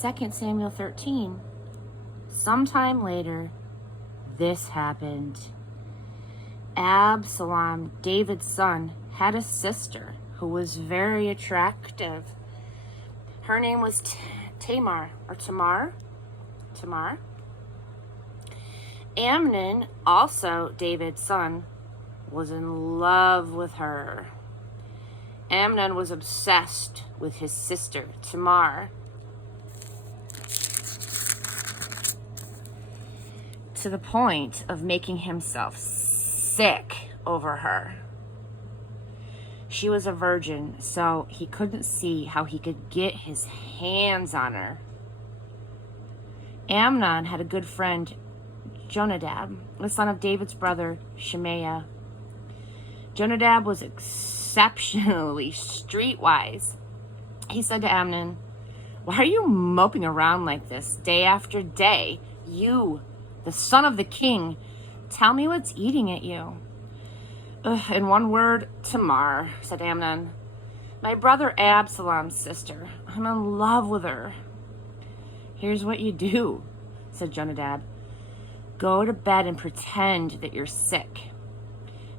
2 Samuel 13, sometime later, this happened. Absalom, David's son, had a sister who was very attractive. Her name was Tamar. Amnon, also David's son, was in love with her. Amnon was obsessed with his sister, Tamar, to the point of making himself sick over her. She was a virgin, so he couldn't see how he could get his hands on her. Amnon had a good friend, Jonadab, the son of David's brother, Shemaiah. Jonadab was exceptionally streetwise. He said to Amnon, "Why are you moping around like this day after day? You, the son of the king, tell me what's eating at you." "In one word, Tamar," said Amnon. "My brother Absalom's sister. I'm in love with her." "Here's what you do," said Jonadab. "Go to bed and pretend that you're sick.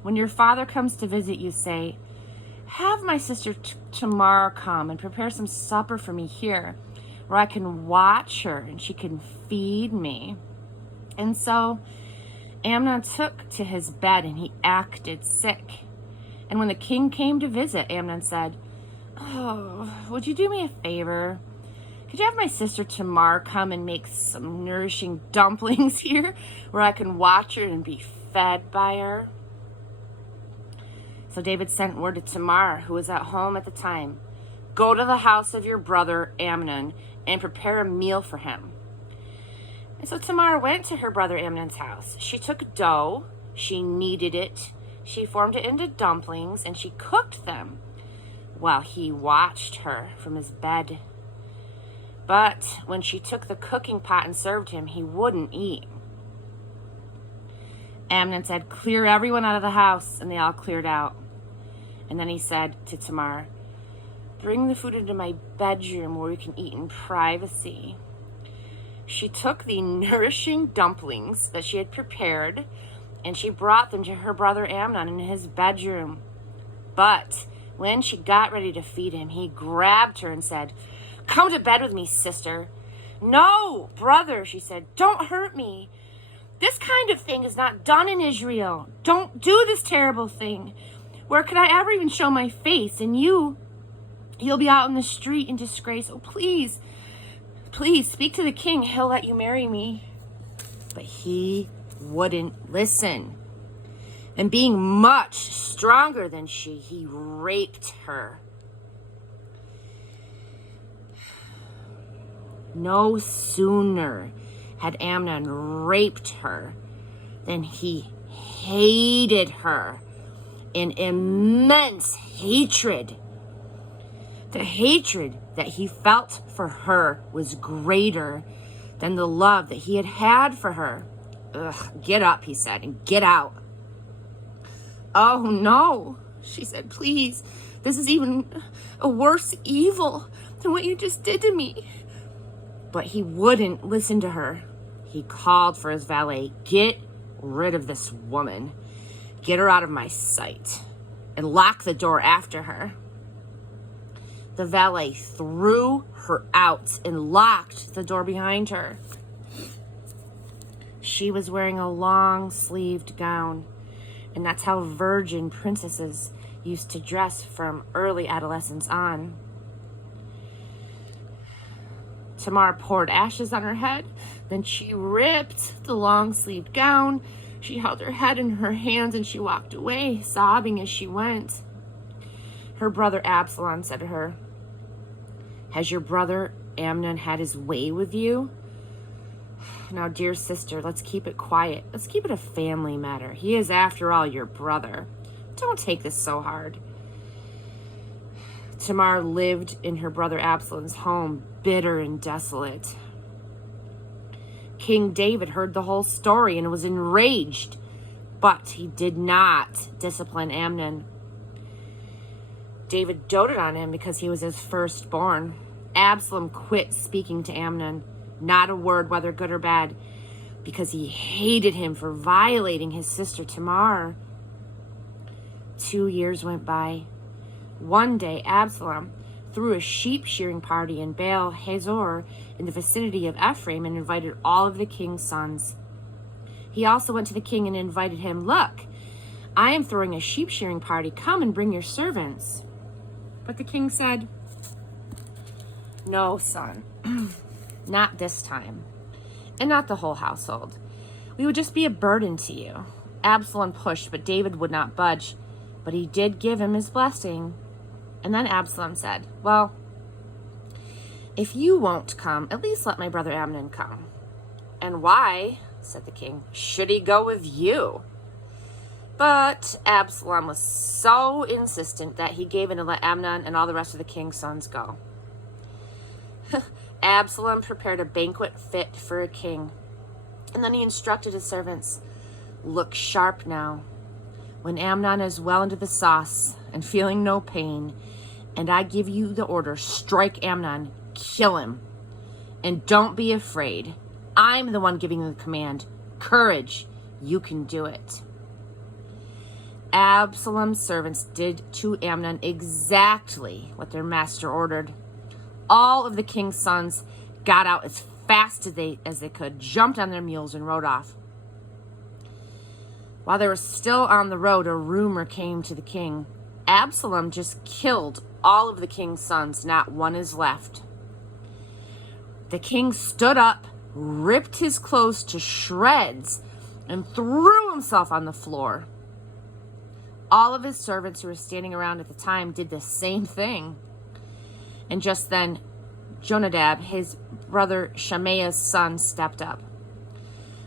When your father comes to visit you, say, 'Have my sister Tamar come and prepare some supper for me here, where I can watch her and she can feed me.'" And so Amnon took to his bed and he acted sick. And when the king came to visit, Amnon said, "Oh, would you do me a favor? Could you have my sister Tamar come and make some nourishing dumplings here where I can watch her and be fed by her?" So David sent word to Tamar, who was at home at the time, "Go to the house of your brother Amnon and prepare a meal for him." And so Tamar went to her brother Amnon's house. She took dough, she kneaded it, she formed it into dumplings, and she cooked them while he watched her from his bed. But when she took the cooking pot and served him, he wouldn't eat. Amnon said, "Clear everyone out of the house," and they all cleared out. And then he said to Tamar, "Bring the food into my bedroom where we can eat in privacy." She took the nourishing dumplings that she had prepared and she brought them to her brother Amnon in his bedroom. But when she got ready to feed him, he grabbed her and said, "Come to bed with me, sister." "No, brother," she said, "don't hurt me. This kind of thing is not done in Israel. Don't do this terrible thing. Where could I ever even show my face? And you'll be out in the street in disgrace. Oh, please, please speak to the king. He'll let you marry me." But he wouldn't listen. And being much stronger than she, he raped her. No sooner had Amnon raped her than he hated her in immense hatred. The hatred that he felt for her was greater than the love that he had had for her. "Ugh, get up," he said, "and get out." "Oh, no," she said, "please. This is even a worse evil than what you just did to me." But he wouldn't listen to her. He called for his valet, "Get rid of this woman. Get her out of my sight. And lock the door after her." The valet threw her out and locked the door behind her. She was wearing a long-sleeved gown, and that's how virgin princesses used to dress from early adolescence on. Tamar poured ashes on her head. Then she ripped the long-sleeved gown. She held her head in her hands and she walked away, sobbing as she went. Her brother Absalom said to her, "Has your brother Amnon had his way with you? Now, dear sister, let's keep it quiet. Let's keep it a family matter. He is, after all, your brother. Don't take this so hard." Tamar lived in her brother Absalom's home, bitter and desolate. King David heard the whole story and was enraged, but he did not discipline Amnon. David doted on him because he was his firstborn. Absalom quit speaking to Amnon, not a word, whether good or bad, because he hated him for violating his sister Tamar. 2 years went by. One day, Absalom threw a sheep shearing party in Baal Hazor in the vicinity of Ephraim and invited all of the king's sons. He also went to the king and invited him, "Look, I am throwing a sheep shearing party. Come and bring your servants." But the king said, "No, son, not this time, and not the whole household. We would just be a burden to you." Absalom pushed, but David would not budge, but he did give him his blessing. And then Absalom said, "Well, if you won't come, at least let my brother Amnon come." "And why," said the king, "should he go with you?" But Absalom was so insistent that he gave in to let Amnon and all the rest of the king's sons go. Absalom prepared a banquet fit for a king, and then he instructed his servants, "Look sharp now. When Amnon is well into the sauce and feeling no pain, and I give you the order, strike Amnon, kill him. And don't be afraid. I'm the one giving the command. Courage, you can do it." Absalom's servants did to Amnon exactly what their master ordered. All of the king's sons got out as fast as they could, jumped on their mules, and rode off. While they were still on the road, a rumor came to the king. Absalom just killed all of the king's sons. Not one is left. The king stood up, ripped his clothes to shreds, and threw himself on the floor. All of his servants who were standing around at the time did the same thing. And just then, Jonadab, his brother Shimei's son, stepped up.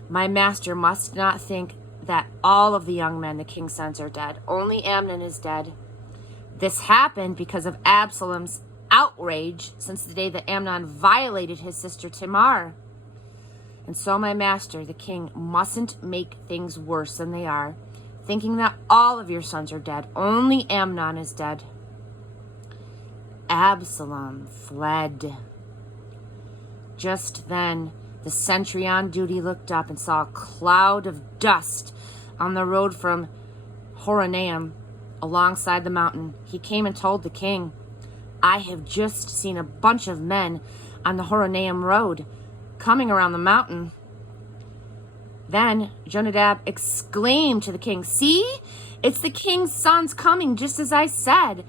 "My master must not think that all of the young men, the king's sons, are dead. Only Amnon is dead. This happened because of Absalom's outrage since the day that Amnon violated his sister Tamar. And so my master, the king, mustn't make things worse than they are, thinking that all of your sons are dead. Only Amnon is dead." Absalom fled. Just then, the sentry on duty looked up and saw a cloud of dust on the road from Horonaim alongside the mountain. He came and told the king, "I have just seen a bunch of men on the Horonaim road coming around the mountain." Then Jonadab exclaimed to the king, "See, it's the king's sons coming, just as I said."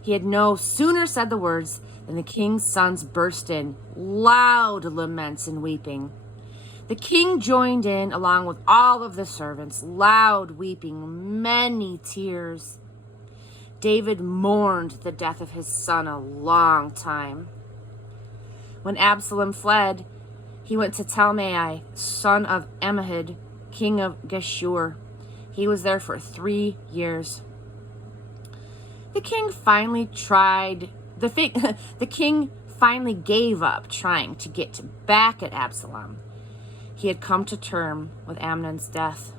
He had no sooner said the words than the king's sons burst in, loud laments and weeping. The king joined in along with all of the servants, loud weeping, many tears. David mourned the death of his son a long time. When Absalom fled, he went to Talmai, son of Ammihud, king of Geshur. He was there for 3 years. The king finally gave up trying to get back at Absalom. He had come to terms with Amnon's death.